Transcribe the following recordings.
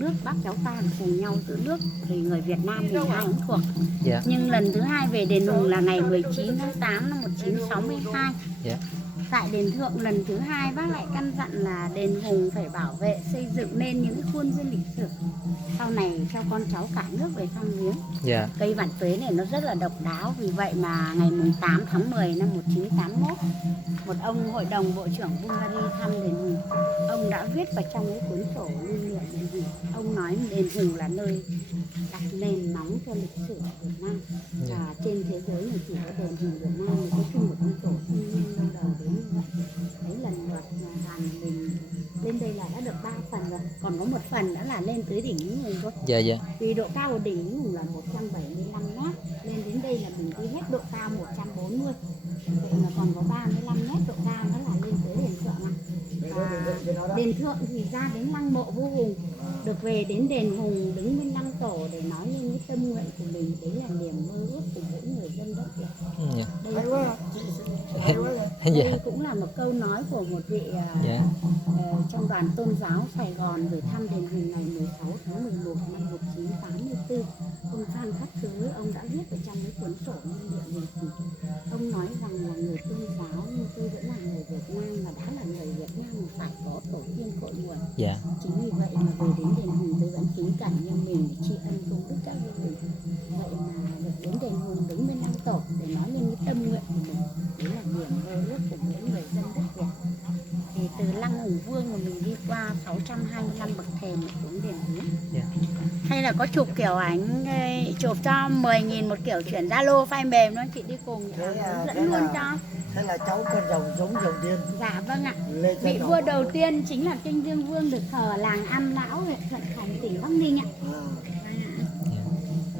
Nước bác cháu ta cùng nhau giữ nước thì người Việt Nam thì ai cũng thuộc. Dạ. Nhưng lần thứ hai về đền Hùng là ngày 19 tháng 8 năm 1962. Dạ. Tại đền Thượng lần thứ hai bác lại căn dặn là đền Hùng phải bảo vệ xây dựng nên những khuôn viên lịch sử. Sau này cho con cháu cả nước về thăm viếng. Dạ. Cây vạn tuế này nó rất là độc đáo, vì vậy mà ngày 8 tháng 10 năm 1981, một ông hội đồng bộ trưởng Bulgaria thăm đền Hùng. Ông đã viết vào trong cái cuốn sổ lưu niệm đền Hùng. Ông nói đền Hùng là nơi đặt nền móng cho lịch sử Việt Nam. Và trên thế giới này chỉ có đền Hùng Việt Nam mới có chung một cuốn sổ thiên nhiên lâu đầu đến như vậy. Đấy, lần lượt đoàn mình lên đây là đã được 3 phần rồi, còn có một phần đã là lên tới đỉnh Núi Hùng thôi. Dạ. Dạ. Vì độ cao của đỉnh Núi Hùng là 175 mét, lên đến đây là mình đi hết độ cao 140. Vậy mà còn có 35 mét độ cao đó là lên tới đền Thượng ạ. Đền Thượng thì ra đến lăng mộ vua Hùng, được về đến đền Hùng đứng bên lăng tổ để nói lên cái tâm nguyện của mình. Đấy là niềm mơ ước của mỗi người dân đất Việt. Dạ. Đây cũng là một câu nói của một vị trong đoàn tôn giáo Sài Gòn gửi thăm đền Hùng ngày 16 tháng 11 năm 1984. Ông Phan Khắc Thứ, ông đã viết ở trong cái cuốn sổ lưu niệm đền Hùng. Ông nói rằng là người tôn giáo nhưng tôi vẫn là người Việt Nam, mà đã là người Việt Nam mà phải có tổ tiên cội nguồn. Dạ. Chính vì vậy mà về đến đền Hùng tôi vẫn kính cẩn như mình tri ân công đức các vị Hùng. Vậy mà được đến đền Hùng đứng bên lăng tổ để nói lên cái tâm nguyện của mình. Đấy là niềm mơ ước của mỗi người dân đất Việt. Thì từ lăng Hùng Vương mà mình đi qua 625 bậc thềm xuống đền Hùng. Dạ. Hay là có chụp kiểu ảnh, chụp cho 10.000 một kiểu, chuyển Zalo file mềm đó chị đi cùng hướng dẫn luôn cho. Thế là cháu con rồng tiên. Dạ vâng ạ. Vị vua đầu tiên chính là Kinh Dương Vương, được thờ ở làng An Lão, huyện Thuận Thành, tỉnh Bắc Ninh ạ.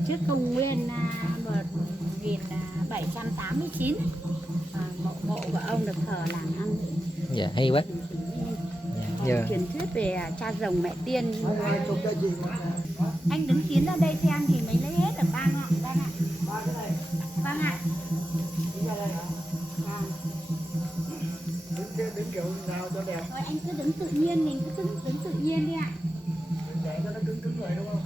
Trước công nguyên 1789, mộ của ông được thờ làng An. Dạ, hay quá. Dạ. Truyền thuyết về cha rồng mẹ tiên. Anh đứng tiến ra đây xem thì mới lấy hết được 3 ngọn đây ạ. Vâng ạ. Đứng kiểu nào cho đẹp. Thôi anh cứ đứng tự nhiên, mình cứ đứng tự nhiên đi ạ. Để cho nó cứng người đúng không?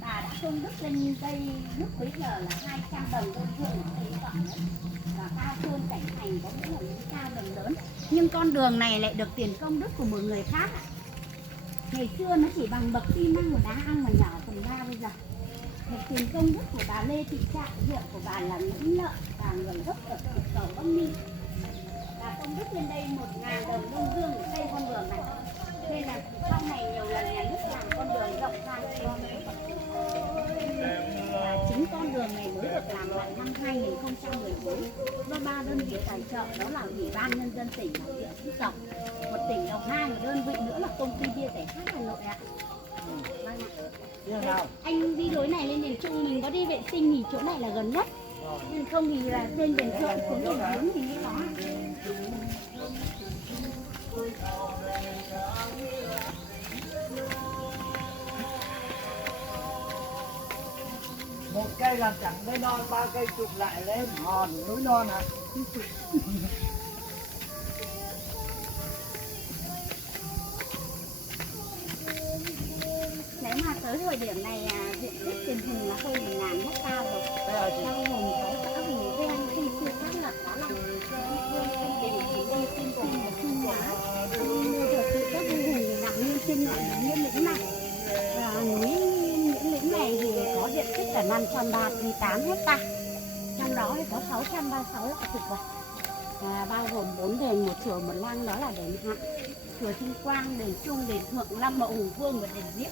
Bà đã công đức lên đây lúc bấy giờ là 200 đồng đơn phương thấy còn đấy. Và cao hơn cảnh thành có nghĩa là những cao đồng lớn. Nhưng con đường này lại được tiền công đức của một người khác ạ. Ngày xưa nó chỉ bằng bậc xi măng và đá ong mà nhỏ phần 3 bây giờ. Một tiền công đức của bà Lê Thị Trại, hiệu của bà là Nguyễn Lợi và người gốc ở cầu Bắc Ninh. Bà công đức lên đây 1.000 đồng đông dương để xây con đường này. Nên là sau này nhiều lần nhà nước làm con đường rộng ra. Và chính con đường này mới được làm lại năm 2014 do 3 đơn vị tài trợ, đó là Ủy ban Nhân dân tỉnh Bà Rịa Vũng Tàu, một tỉnh Đồng Nai, một đơn vị nữa là công ty bia giải khát Hà Nội ạ. Anh đi lối này lên đền Trung, mình có đi vệ sinh thì chỗ này là gần nhất. Nhưng không thì là lên đền Thượng xuống đền Hướng thì mới có. Một cây làm chẳng với non, 3 cây chụp lại lên hòn núi non hả? Nếu mà tới thời điểm này diện tích đền Hùng là hơn 1.000 hecta rồi. Bao gồm có xã Hùng Ven, khi chưa xác lập đó là Hùng Vương, Thanh Bình, Thủy Đô, Tiên Sinh và Trung Hóa. Mua được từ các vua Hùng nặng nguyên sinh lại Nguyễn Lĩnh này. Và Nguyễn Lĩnh này thì có diện tích là 538 hecta. Trong đó thì có 636 là thực vật. Bao gồm 4 đền, 1 chùa, 1 lăng, đó là đền Hạ, chùa Thanh Quang, đền Trung, đền Thượng, Lăng Mộ Hùng Vương và đền Niệm.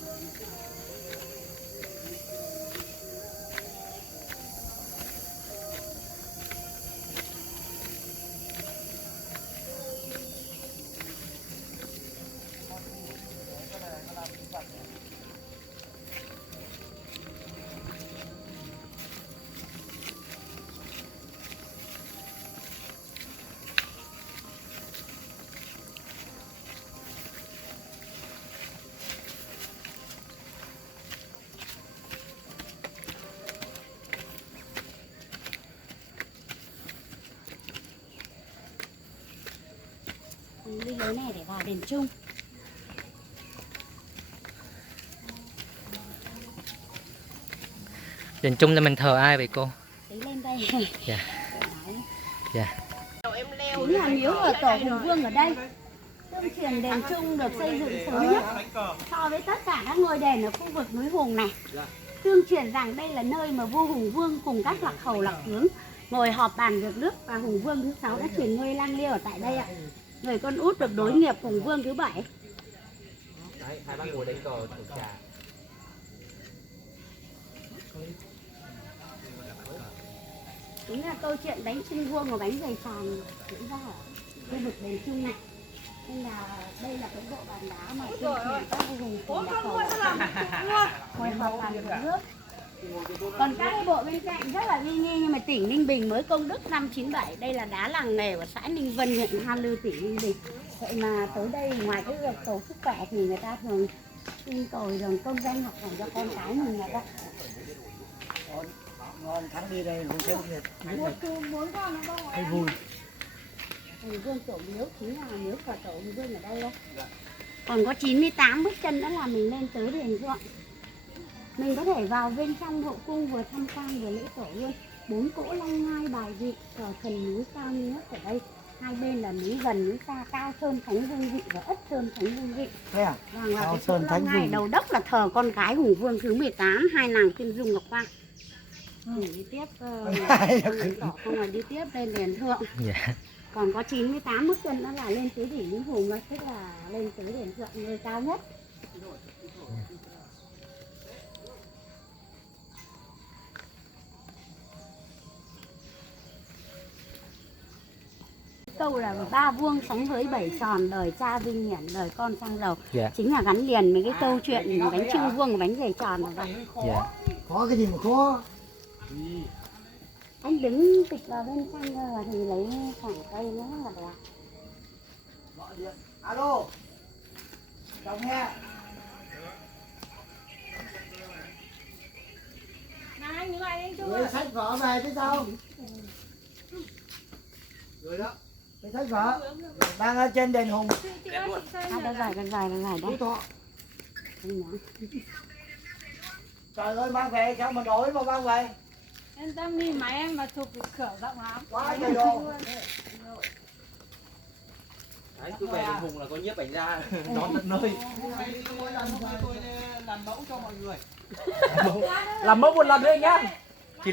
Đi lối này để vào đền Trung. Đền Trung là mình thờ ai vậy cô? Đấy lên đây. Dạ. Dạ. Chính là miếu ở tổ Hùng Vương ở đây. Tương truyền đền Trung được xây dựng sớm nhất so với tất cả các ngôi đền ở khu vực núi Hùng này. Tương truyền rằng đây là nơi mà vua Hùng Vương cùng các lạc hầu lạc tướng ngồi họp bàn việc nước, và Hùng Vương thứ 6 đã truyền ngôi lang liêu ở tại đây ạ. Người con út được đối nghiệp Hùng Vương thứ 7. Đấy, hai bác ngồi đánh cờ thưởng trà. Chính là câu chuyện bánh trưng vuông và bánh dày tròn diễn ra ở khu vực đền Trung này. Nên là đây là cái bộ bàn đá mà tuyên truyền các vua Hùng cùng lạc hầu ngồi họp bàn việc nước. Còn các cái bộ bên cạnh rất là uy nghi, nhưng mà tỉnh Ninh Bình mới công đức năm 97. Đây là đá làng nghề của xã Ninh Vân, huyện Hoa Lư, tỉnh Ninh Bình. Vậy mà tới đây ngoài cái việc cầu sức khỏe thì người ta thường xin cầu đường công danh học hành cho con cái mình là vậy. Ngon tháng đi đây không thấy nhiệt. Muốn con nó không Thấy vui. Hùng Vương tổ miếu chính là miếu của tổ Hùng Vương ở đây đây. Còn có 98 bước chân nữa là mình lên tới đền Thượng. Mình có thể vào bên trong hậu cung vừa tham quan vừa lễ tổ luôn. 4 cỗ long ngai bài vị, thờ thần núi cao nhất ở đây. Hai bên là núi gần núi xa, Cao Sơn Thánh Vương Vị và Ất Sơn Thánh Vương Vị. Thế à? Vâng, và Cao cái Sơn chỗ Thánh long ngai Vương. đầu đốc là thờ con gái Hùng Vương thứ 18, hai nàng Thiên Dung Ngọc Hoa. Mình đi tiếp, không là đi tiếp lên đền Thượng. Dạ. Còn có 98 bước chân đó là lên tới đỉnh núi Hùng thôi, tức là lên tới đền Thượng nơi cao nhất. Câu là 3 vuông sánh với 7 tròn, đời cha vinh hiển, đời con sang giàu. Dạ. Chính là gắn liền với cái câu chuyện bánh trưng vuông và bánh dày tròn là vậy. Dạ. Có cái gì mà khó? Anh đứng tịch vào bên trong rồi thì lấy khoảng cây nữa là đẹp. Gọi điện. Alo. Chồng nghe. Này, như vậy anh Gửi sách vở về chứ sao? Gửi đó. Cái sách vở đang ở trên đền Hùng. Đã dài đấy. Phú Thọ. Trời ơi, mang về sao mà nổi mà mang về. Em đang đi máy em mà chụp được cửa rộng lắm. Quá trời đồ. Đấy, cứ về đền Hùng là có nhiếp ảnh ra đón tận nơi. Làm mẫu cho mọi người. Làm mẫu một lần thôi nhá. Thì...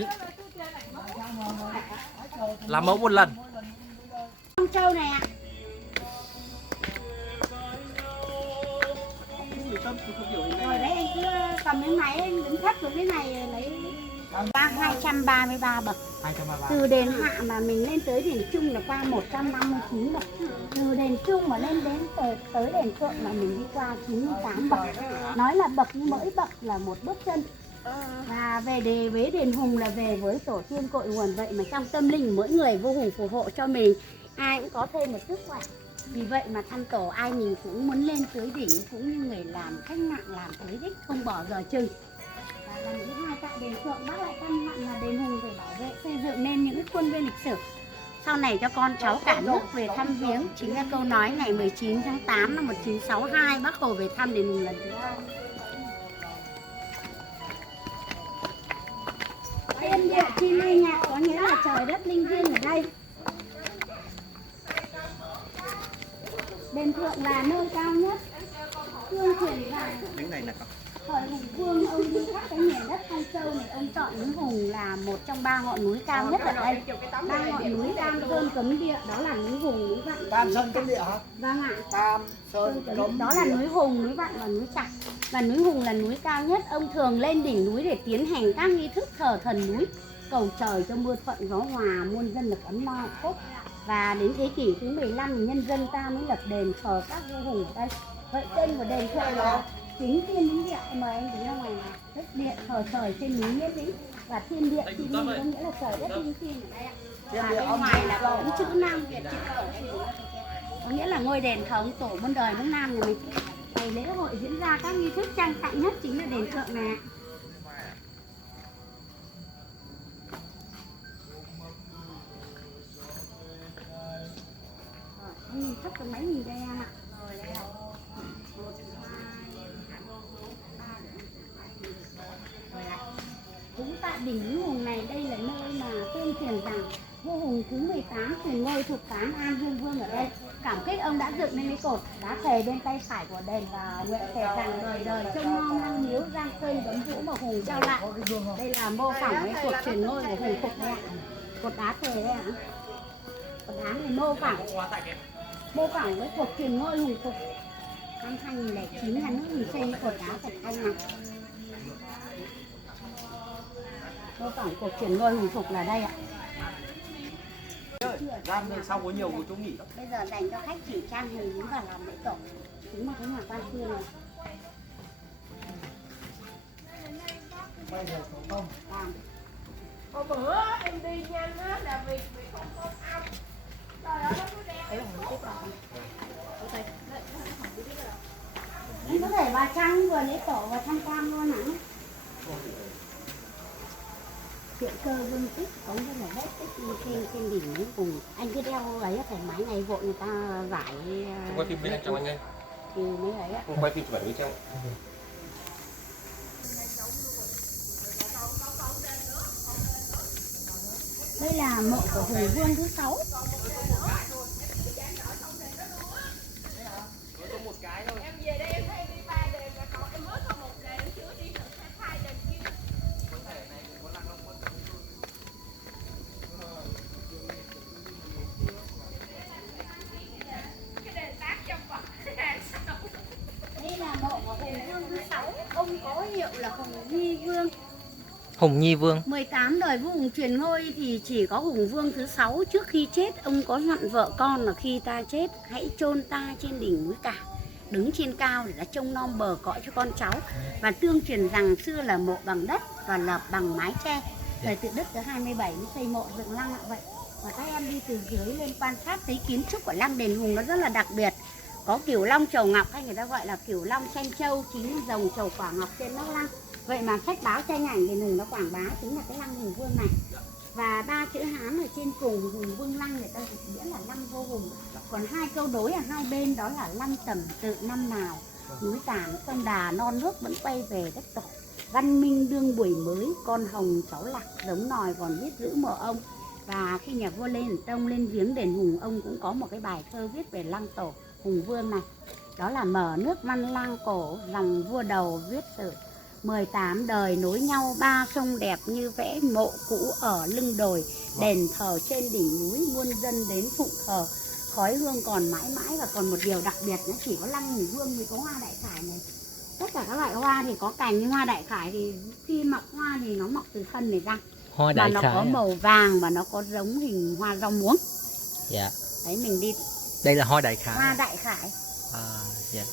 Làm mẫu một lần. Con trâu này ạ. Rồi đấy anh cứ cầm cái máy anh đứng thấp xuống cái này lấy 233 bậc. 233. Từ đền Hạ mà mình lên tới đền Trung là qua 159 bậc. Từ đền Trung mà lên đến tới đền Thượng là mình đi qua 98 bậc. Nói là bậc nhưng mỗi bậc là một bước chân. Và về với đền Hùng là về với tổ tiên cội nguồn, vậy mà trong tâm linh mỗi người vô Hùng phù hộ cho mình, ai cũng có thêm một sức khỏe. Vì vậy mà thăm tổ ai mình cũng muốn lên tới đỉnh, cũng như người làm cách mạng làm tới đích không bỏ giờ chừng. Và lần thứ hai tại đền Thượng bác lại căn dặn là đền Hùng phải bảo vệ xây dựng nên những khuôn viên lịch sử sau này cho con cháu cả nước về thăm viếng. Chính là câu nói ngày 19 tháng 8 năm 1962 bác Hồ về thăm đền Hùng lần thứ hai. Thiên địa chi linh nhạc có nghĩa là trời đất linh thiêng ở đây. Đền Thượng là nơi cao nhất. Tương truyền rằng thời Hùng Vương ông đi khắp cái miền đất Phong Châu này, ông chọn núi Hùng là một trong 3 ngọn núi cao nhất ở đây. 3 ngọn núi Tam Sơn Cấm Địa, đó là núi Hùng, núi Vạn. Tam Sơn Cấm Địa hả? Vâng ạ. Tam Sơn Cấm Đó là núi Hùng, núi Vạn và núi Trạch. Và núi Hùng là núi cao nhất. Ông thường lên đỉnh núi để tiến hành các nghi thức thờ thần núi, cầu trời cho mưa thuận gió hòa, muôn dân được ấm no hạnh phúc. Và đến thế kỷ thứ 15 thì nhân dân ta mới lập đền thờ các vua Hùng ở đây. Vậy tên của đền Thượng là Chính Thiên Lý Địa. Mời anh đứng ra ngoài này. Đất điện thờ trời trên núi Nghĩa Lĩnh, và thiên địa chi linh có nghĩa là trời đất linh thiêng ở đây ạ. Và bên ngoài là có chữ Nam Việt, chữ Tổ, có nghĩa là ngôi đền thờ ông tổ muôn đời nước Nam của mình. Ngày lễ hội diễn ra các nghi thức trang trọng nhất chính là đền Thượng này. Sắp tới mấy nghìn đây em ạ. Rồi đây là 1, 2, 3 rồi lại. Cũng tại đỉnh Núi Hùng này, đây là nơi mà tuyên truyền rằng vua Hùng thứ 18 truyền ngôi thuộc Tán An Dương Vương ở đây. Cảm kích ông đã dựng nên cái cột đá thề bên tay phải của đền và nguyện thề rằng đời đời trông nom năng miếu giang sơn gấm vũ mà Hùng trao lại. Đây là mô phỏng cái cột truyền ngôi của Hùng Phục đây ạ. Cột đá thề đây ạ. Cột đá này mô phỏng với cột truyền ngôi Hùng Phục năm 2009 nhà nước mình xây cái cột đá thạch anh này. Mô phỏng cột truyền ngôi Hùng Phục là đây ạ. Ra sau có nhiều chỗ nghỉ lắm. Bây giờ dành cho khách chỉ trang hình và làm lễ tổ. Chính là cái nhà quan sư này. Bây giờ không. Hồi bữa em đi nhanh á là vì không có ăn. Trời ơi nó đen. Đấy là tiếp vào. Em có thể vào trang vừa lễ tổ và tham quan luôn hả? Chuyện cơ vương tích có rất là hết tích trên đỉnh Núi Hùng. Anh cứ đeo ấy thoải mái này vội người ta giải. Không quay phim bên trong anh ơi. Thì mới ấy ạ. Không quay phim chụp ảnh bên trong. Đây là mộ của Hùng Vương thứ 6. Em về đây em hay đi 3 đền và còn em mới có 1 đền chưa đi được 2 đền kia. Cái đền tác trong Phật. Đây là mộ của Hùng Vương thứ 6. Ông có hiệu là Hùng Nhi Vương. Hùng Nhi Vương. 18 đời vua Hùng truyền ngôi thì chỉ có Hùng Vương thứ 6 trước khi chết ông có dặn vợ con là khi ta chết hãy chôn ta trên đỉnh núi Cả, đứng trên cao để đã trông nom bờ cõi cho con cháu, và tương truyền rằng xưa là mộ bằng đất và lợp bằng mái tre. Thời Tự Đức thứ 27 mới xây mộ dựng lăng ạ vậy. Và các em đi từ dưới lên quan sát thấy kiến trúc của lăng đền Hùng nó rất là đặc biệt. Có cửu long chầu ngọc hay người ta gọi là cửu long tranh châu, chính rồng chầu quả ngọc trên nóc lăng. Vậy mà sách báo tranh ảnh đền Hùng nó quảng bá chính là cái lăng Hùng Vương này. Và 3 chữ Hán ở trên cùng Hùng Vương lăng người ta dịch nghĩa là lăng vô hùng. Còn 2 câu đối ở hai bên đó là lăng tẩm tự năm nào, núi Tản sông Đà non nước vẫn quay về đất tổ. Văn minh đương buổi mới, con hồng cháu lạc giống nòi còn biết giữ mộ ông. Và khi nhà vua Lê Hồng Tông lên viếng đền Hùng, ông cũng có một cái bài thơ viết về lăng tổ Hùng Vương này. Đó là mở nước văn lang cổ, dòng vua đầu viết sử. 18 đời nối nhau 3 sông đẹp như vẽ mộ cũ ở lưng đồi. Đền thờ trên đỉnh núi muôn dân đến phụng thờ. Khói hương còn mãi mãi. Và còn một điều đặc biệt nữa, chỉ có lăng Hùng Vương mới có hoa đại khải này. Tất cả các loại hoa thì có cành, nhưng hoa đại khải thì khi mọc hoa thì nó mọc từ thân này ra. Hoa Và đại nó khải. có màu vàng và nó có giống hình hoa rau muống. Dạ. Đấy mình đi Đây là hoa đại khải. hoa đại khải. Dạ.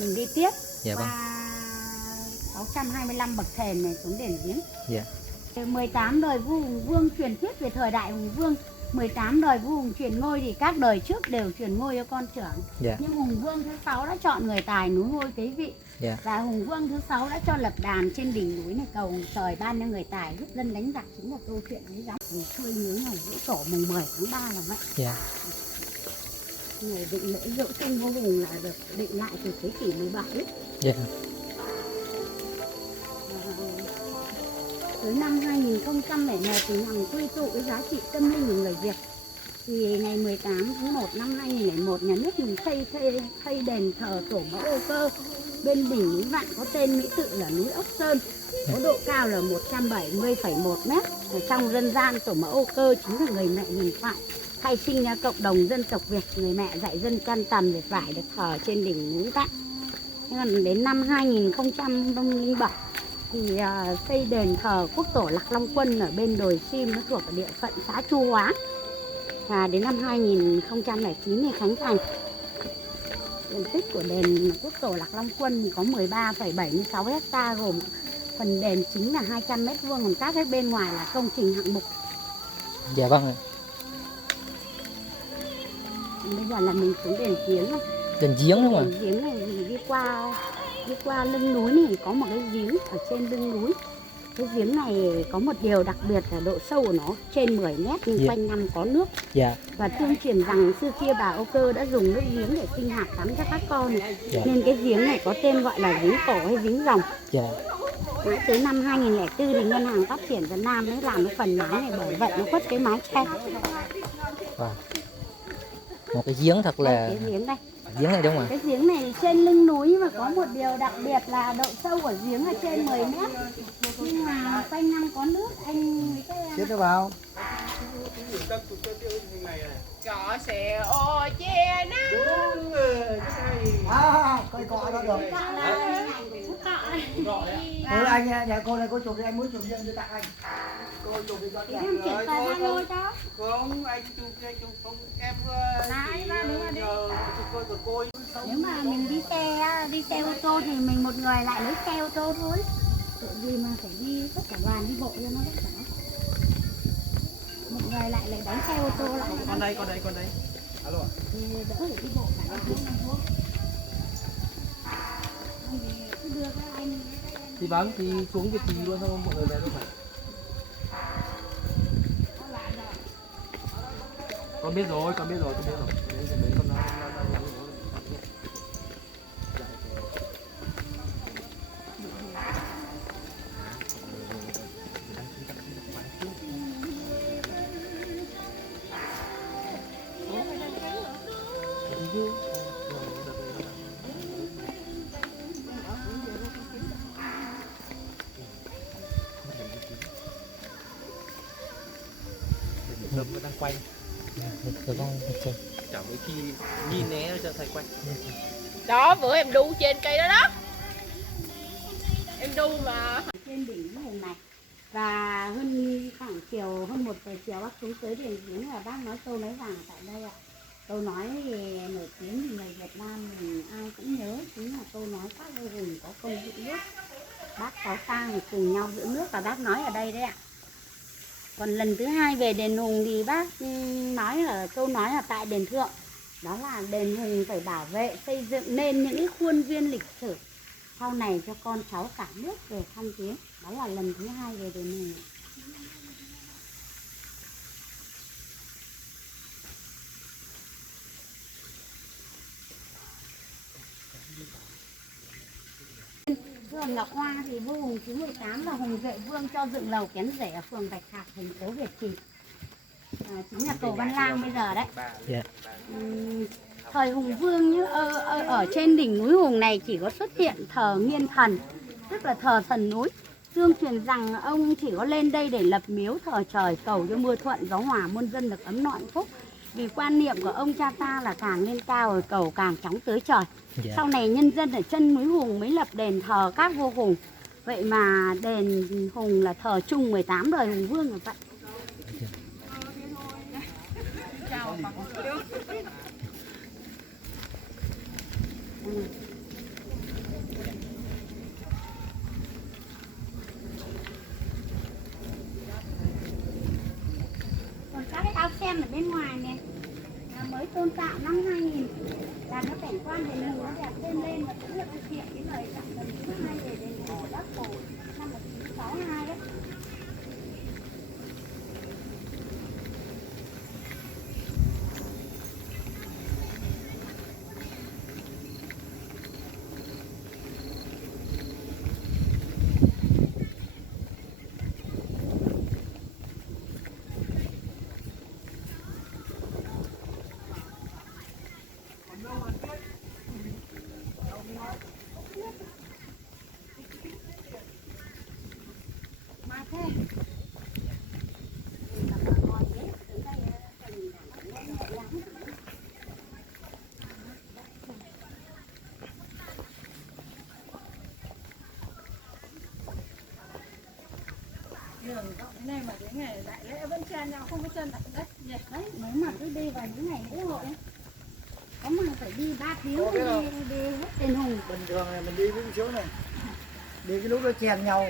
Mình đi tiếp Dạ vâng. qua 625 bậc thềm này xuống đền giếng. Dạ. 18 đời vua Hùng Vương truyền thuyết về thời đại Hùng Vương. 18 đời vua Hùng truyền ngôi thì các đời trước đều truyền ngôi cho con trưởng. Dạ. Nhưng Hùng Vương thứ 6 đã chọn người tài núi ngôi kế vị. Dạ. Và Hùng Vương thứ 6 đã cho lập đàn trên đỉnh núi này cầu trời ban cho người tài giúp dân đánh giặc, chính là câu chuyện ấy lắm. Mình khơi nhớ ngày giỗ tổ mùng 10 tháng 3 là vậy. Dạ. Ngày định lễ giỗ chung vua Hùng là được định lại từ thế kỷ 17 ấy. Dạ. Tới năm 2001 thì nhằm quy tụ cái giá trị tâm linh của người Việt, thì ngày 18 tháng 1 năm 2001 nhà nước mình xây đền thờ tổ mẫu Âu Cơ bên đỉnh núi Vạn có tên mỹ tự là núi Ốc Sơn, có độ cao là 170,1 mét. Ở trong dân gian tổ mẫu Âu Cơ chính là người mẹ huyền thoại khai sinh ra cộng đồng dân tộc Việt, người mẹ dạy dân căn tầm để phải được thờ trên đỉnh núi Vạn. Nhưng mà đến năm 2007 thì xây đền thờ quốc tổ Lạc Long Quân ở bên đồi Sim, nó thuộc ở địa phận xã Chu Hóa. Và đến năm 2009 thì khánh thành. Diện tích của đền quốc tổ Lạc Long Quân thì có 13,76 ha, gồm phần đền chính là 200 m², còn các cái bên ngoài là công trình hạng mục. Dạ vâng ạ. Bây giờ là mình xuống đền giếng này. Đền giếng đúng không ạ? Đền giếng này thì đi qua lưng núi này có một cái giếng ở trên lưng núi. Cái giếng này có một điều đặc biệt là độ sâu của nó trên 10 mét nhưng quanh năm có nước. Dạ. Và tương truyền rằng xưa kia bà Âu Cơ đã dùng nước giếng để sinh hạt tắm cho các con. Dạ. Nên cái giếng này có tên gọi là giếng cổ hay giếng rồng. Dạ. Tới năm 2004 thì Ngân hàng Phát triển Việt Nam mới làm cái phần mái này, bởi vậy nó khuất cái mái tre. Wow. Một cái giếng thật là Cái giếng đây. giếng này đúng không ạ? Cái giếng này trên lưng núi mà có một điều đặc biệt là độ sâu của giếng là trên 10 mét. Nhưng mà quanh năm có nước, anh với các em. Chết nó vào. Cọ xèo che nắng. Coi cọ đó được. Cọ là hình ảnh của Phúc Cọ. Anh nhà cô này cô chụp thì anh muốn chụp riêng cho tặng anh. Cô chụp thì cho Thì em chuyển tài Zalo cho. Không, anh chụp không em chụp cô. Nếu mà mình đi xe ô tô thì mình một người lại lấy xe ô tô thôi. Tự gì mà phải đi tất cả đoàn đi bộ cho nó vất vả. Một người lại đánh xe ô tô lại. Con đây. Alo. Thì đỡ phải đi bộ cả ngày thôi. Anh thì cứ đưa các anh. Thì bắn thì xuống Việt Trì luôn thôi mọi người về luôn phải. Con biết rồi. Đấy con đang lắng rồi. Lâm vẫn đang quay. Được không? Chẳng mấy khi nhìn né cho thầy quay. Đó, bữa em đu trên cây đó đó. Em đu mà. Trên đỉnh vùng này. Và hơn khoảng chiều, hơn 1 giờ chiều bác xuống tới đền giếng là bác nói câu nói rằng tại đây ạ. Câu nói thì nổi tiếng thì người Việt Nam mình ai cũng nhớ, chính là câu nói các vua hùng có công giữ nước. Bác Sáu Tang thì cùng nhau giữ nước và bác nói ở đây đấy ạ. Còn lần thứ hai về đền Hùng thì bác nói ở câu nói là tại đền Thượng. Đó là đền Hùng phải bảo vệ, xây dựng nên những cái khuôn viên lịch sử sau này cho con cháu cả nước về thăm viếng. Đó là lần thứ hai về đền Hùng. Phường Ngọc Hoa thì vua Hùng thứ 18 là Hùng Duệ Vương cho dựng lầu kén rể ở phường Bạch Hạc, thành phố Việt Trì. Chính là cầu Văn Lang bây giờ đấy. Dạ. Thời Hùng Vương nhá, ở trên đỉnh núi Hùng này chỉ có xuất hiện thờ Nghiên Thần, tức là thờ thần núi. Tương truyền rằng ông chỉ có lên đây để lập miếu thờ trời, cầu cho mưa thuận gió hòa, muôn dân được ấm no hạnh phúc. Vì quan niệm của ông cha ta là càng lên cao rồi cầu càng chóng tới trời. Dạ. Sau này nhân dân ở chân núi Hùng mới lập đền thờ các vua Hùng. Vậy mà đền Hùng là thờ chung 18 đời Hùng Vương là vậy. Còn các cái ao sen ở bên ngoài này là mới tôn tạo năm 2000, là nó cảnh quan đền Hùng nó đẹp thêm lên và cũng là thực hiện cái lời dặn lần thứ 2 về đền Hùng của Bác Hồ năm 1962 đấy. Đường rộng thế này mà đến ngày đại lễ vẫn chen nhau không có chân đặt đất nhỉ? Đấy, nếu mà cứ đi vào những ngày lễ hội ấy, có mà phải đi 3 tiếng đi hết đền Hùng. Bình thường này mình đi với chỗ này. Đi cái lúc nó chèn nhau,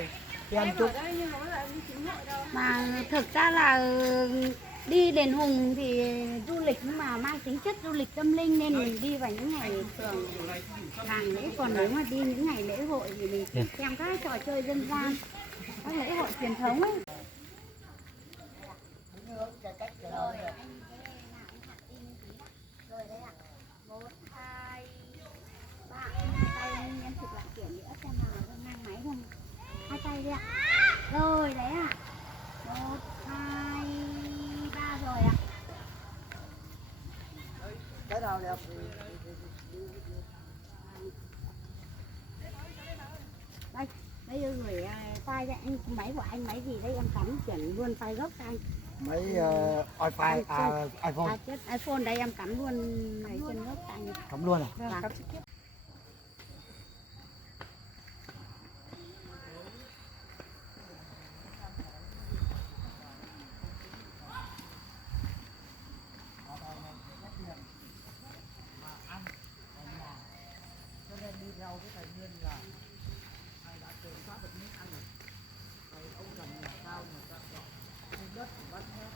chèn Em chút. ở đây nhưng mà lại đi chính hội đâu. Mà thực ra là đi đền Hùng thì du lịch nhưng mà mang tính chất du lịch tâm linh nên mình đi vào những ngày thường hàng lễ. Còn nếu mà đi những ngày lễ hội thì mình xem các trò chơi dân gian các lễ hội truyền thống ấy. Rồi đấy ạ. 1, 2, 3, hai tay em chụp lại kiểu nữa xem nào ngang máy không. Hai tay đi ạ. Rồi đấy ạ. 1, 2, 3 rồi ạ. Cái nào đẹp? Đây, đây gửi file đây, anh máy của anh máy gì đây em cắm chuyển luôn file gốc cho anh. Mấy iPhone, iPhone. Chết, iPhone đây em cắm luôn máy trên gốc cho anh. Cắm luôn à? Vâng. Cho nên đi theo cái thành viên là thầy đã kiểm soát được miếng ăn rồi. Thầy ông cần là sao mà ta dọn. Nhưng đất thì bắt hết.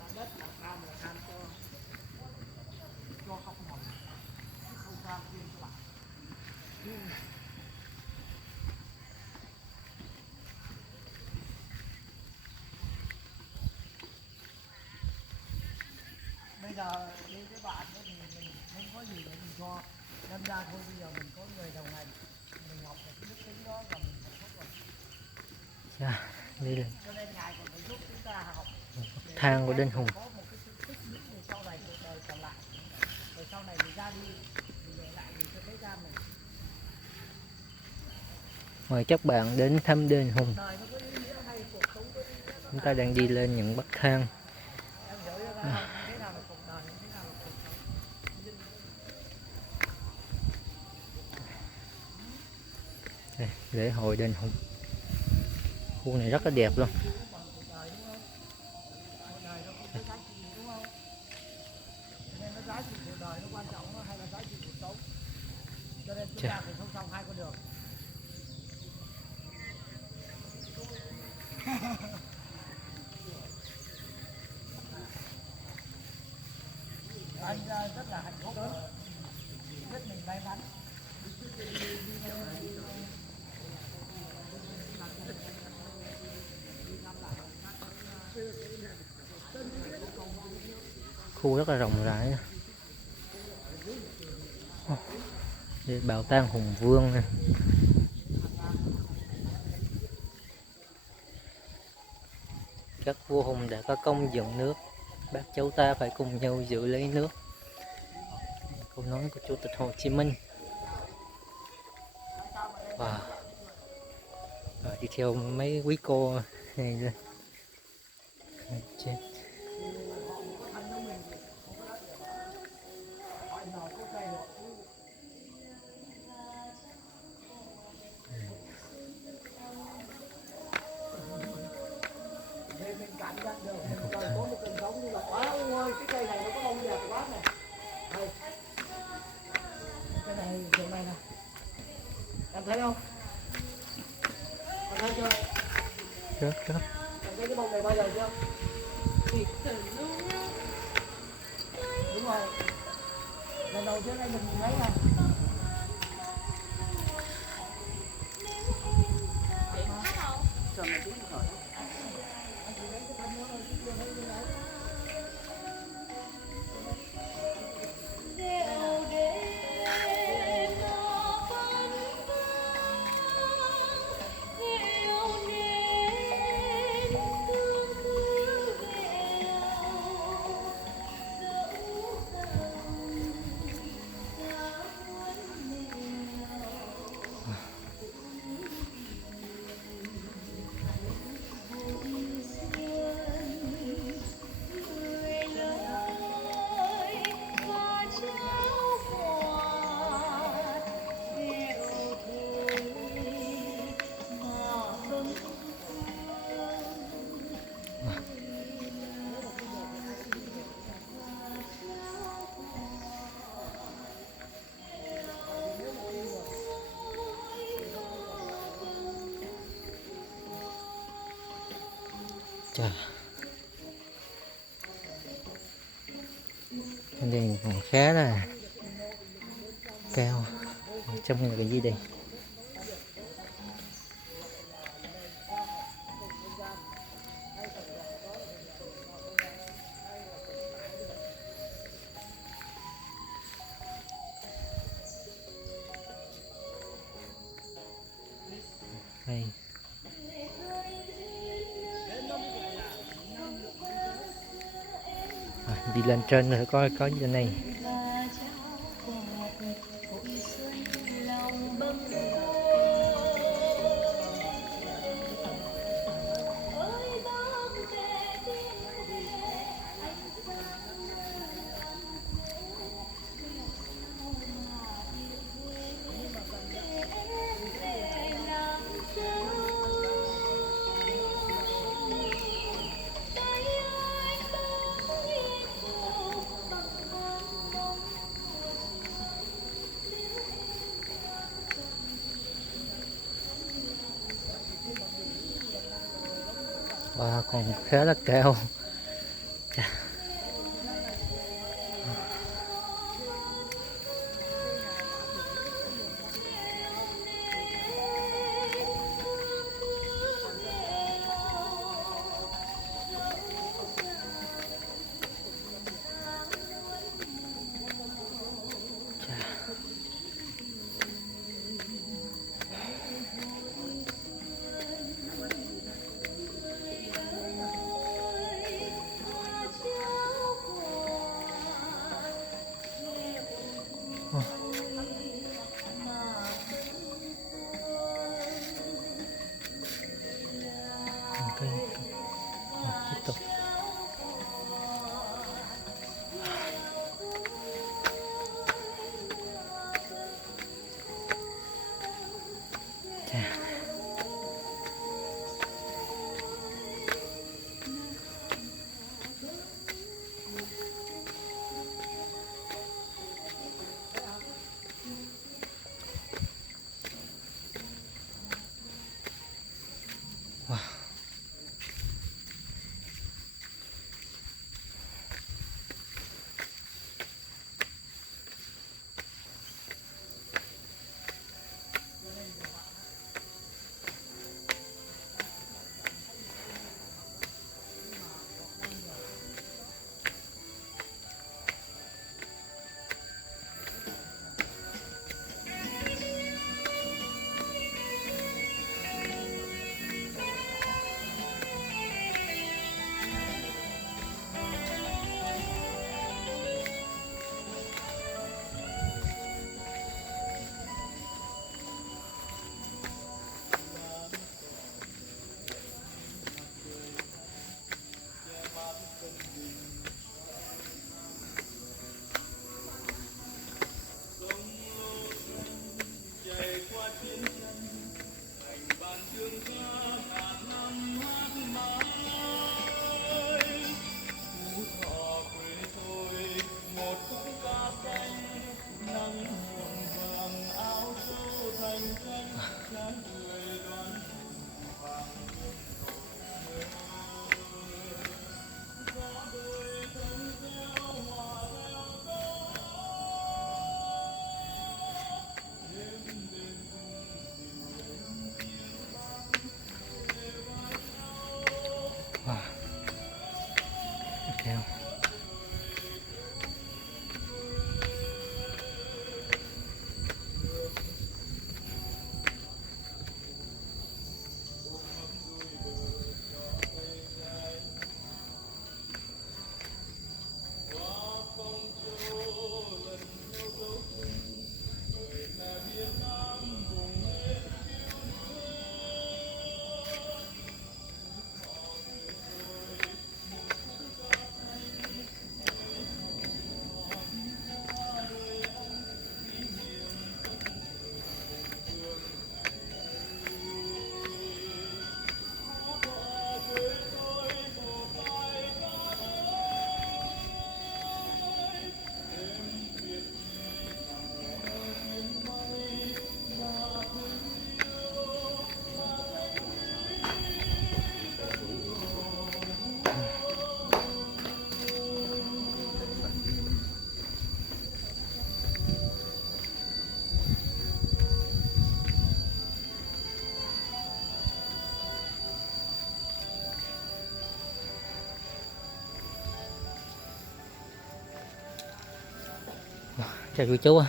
Mà đất là sao mà than cho không mỏng. Không than riêng cho bạn. Bây giờ đi với bạn ấy thì mình không có gì để mình cho. Đâm ra thôi bây giờ mình có người đồng hành, mình học được cái đức tính đó và mình hạnh phúc rồi. Dạ, đây là Cho nên ngài còn phải giúp chúng ta học. thang của Đinh Hùng. Có một cái sự tích lũy để sau này cuộc đời còn lại. Rồi sau này mình ra đi, mình để lại mình cho thế gian mình. Mời các bạn đến thăm Đinh Hùng. Đời nó có ý nghĩa hay, cuộc sống có ý nghĩa. Chúng ta đang đi lên những bậc thang. Em hiểu chưa không? Thế nào là cuộc đời, thế nào là cuộc sống. Đây, lễ hội Đền Hùng. Khu này rất là đẹp luôn. Cuộc đời đúng không? Cuộc đời nó không có giá trị gì đúng không? Cho nên nó giá trị cuộc đời nó quan trọng hay là giá trị cuộc sống. Cho nên chúng ta phải song song hai con đường. Anh rất là hạnh phúc, rất mình may mắn. Khu rất là rộng rãi. Đây, bảo tàng Hùng Vương nè. Các vua hùng đã có công dựng nước, bác cháu ta phải cùng nhau giữ lấy nước. Câu nói của Chủ tịch Hồ Chí Minh. Wow. Rồi đi theo mấy quý cô này lên. Chết. Mình cảm nhận được mình còn có một cơn gió như là quá ông ơi, cái cây này nó có bông đẹp quá này. Đây. Cái này kiểu này nè. Em thấy không? Em thấy chưa? Rất. Em thấy cái bông này bao giờ chưa? Đúng rồi. Lần đầu tiên anh mình thấy nè. Chà. Đây còn khá là cao. Trong này là cái gì đây? Đây. Đi lên trên rồi có gì này. Wow, còn khá là cao. Chà. Ok. Tiếp tục. Chà. Wow. Wow. Okay. Chào cô chú.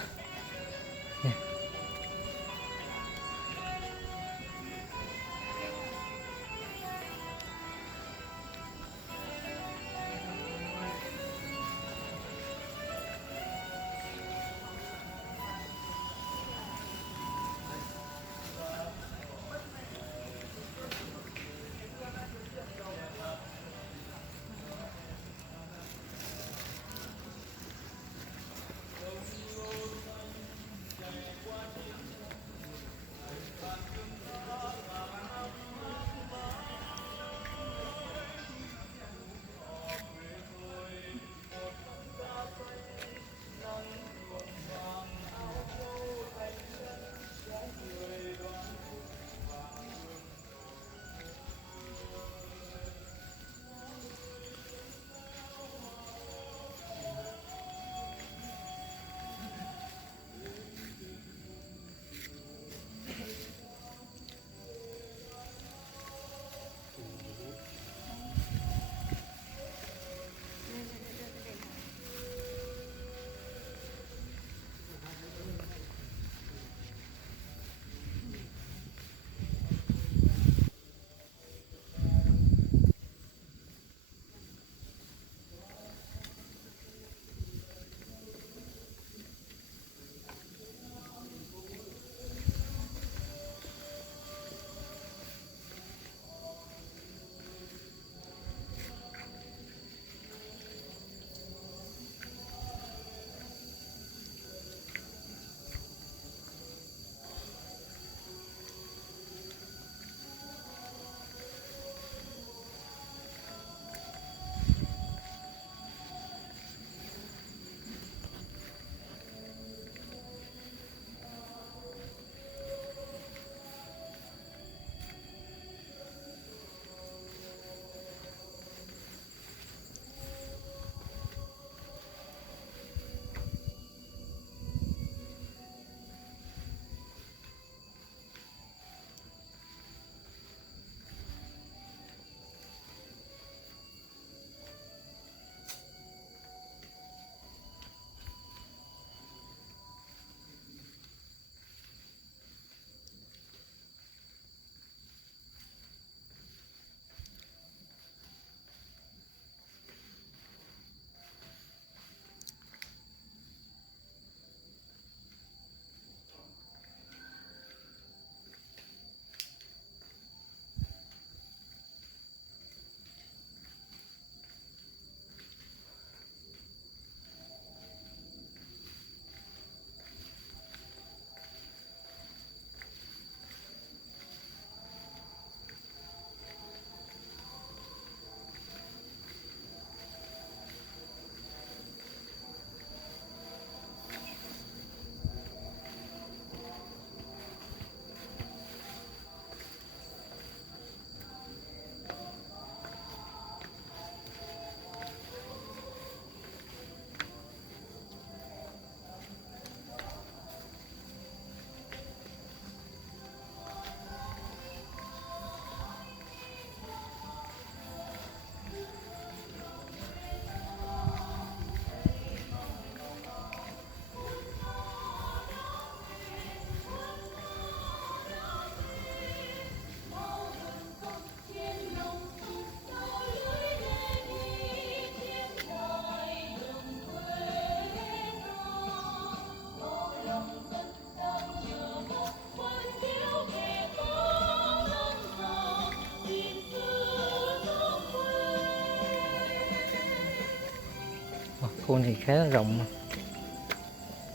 khu này khá là rộng mà.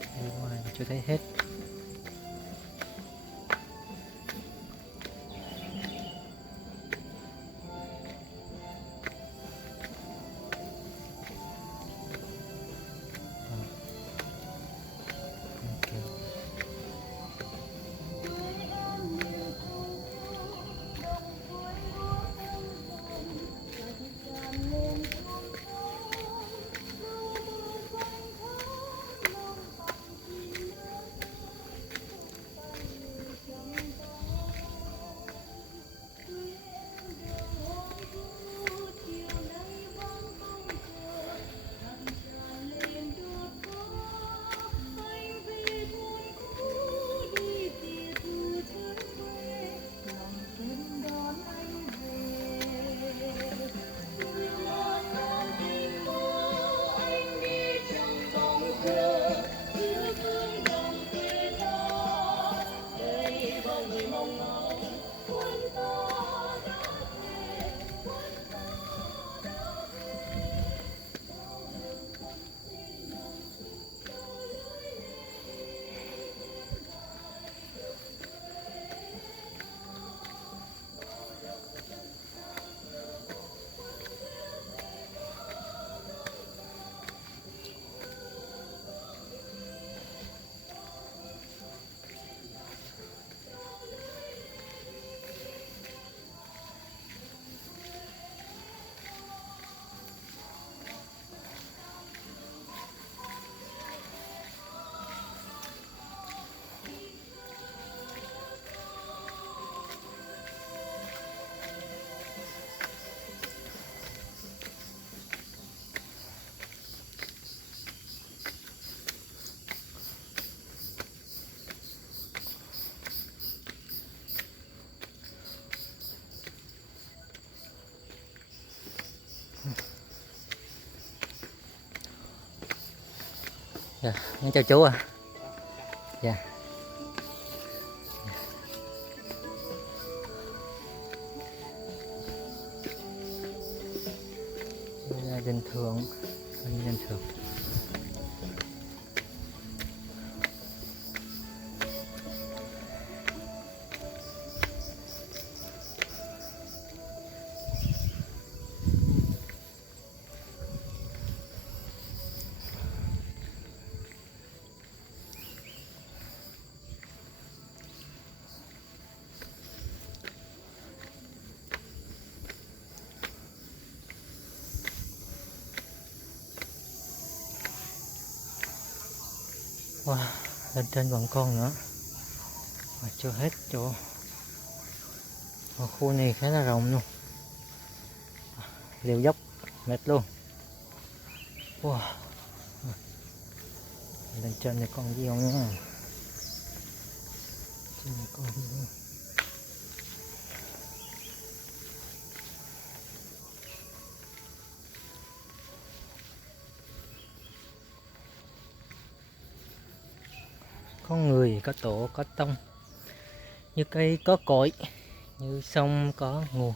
Đi ngoài chưa thấy hết. Dạ, em chào chú ạ. Dạ. Đây là đền thượng, đền thượng. Wow, lên trên vẫn còn nữa mà chưa hết chỗ. Ở khu này khá là rộng luôn, leo dốc mệt luôn. Wow. Lên trên này còn gì không nữa? Trên này còn gì nữa? Có người, có tổ, có tông, như cây có cội, như sông có nguồn.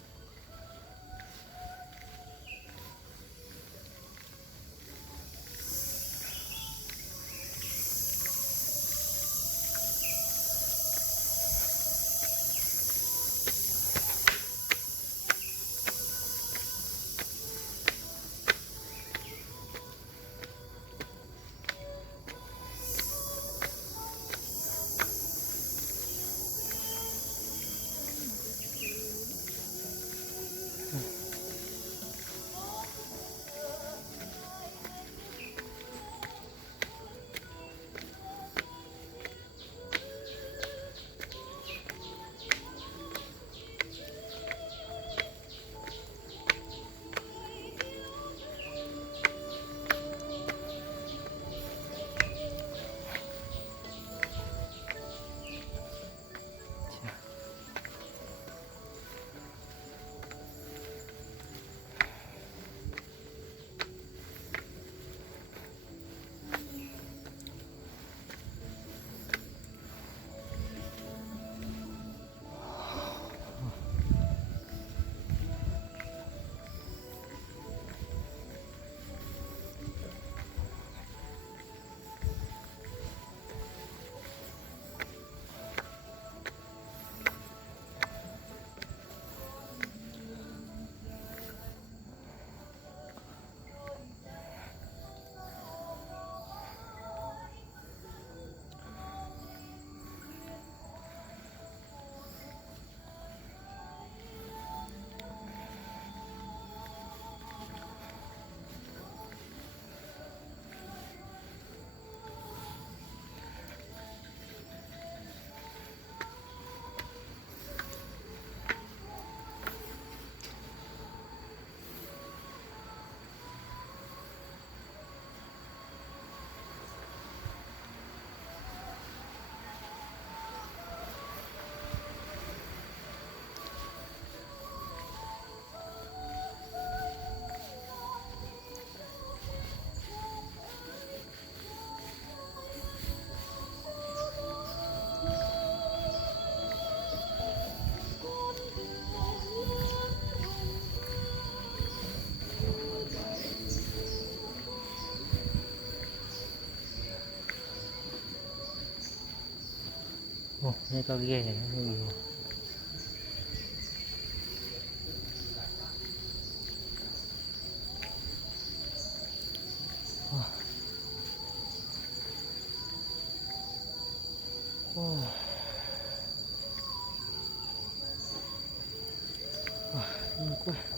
Ồ, đây có ghê. Quá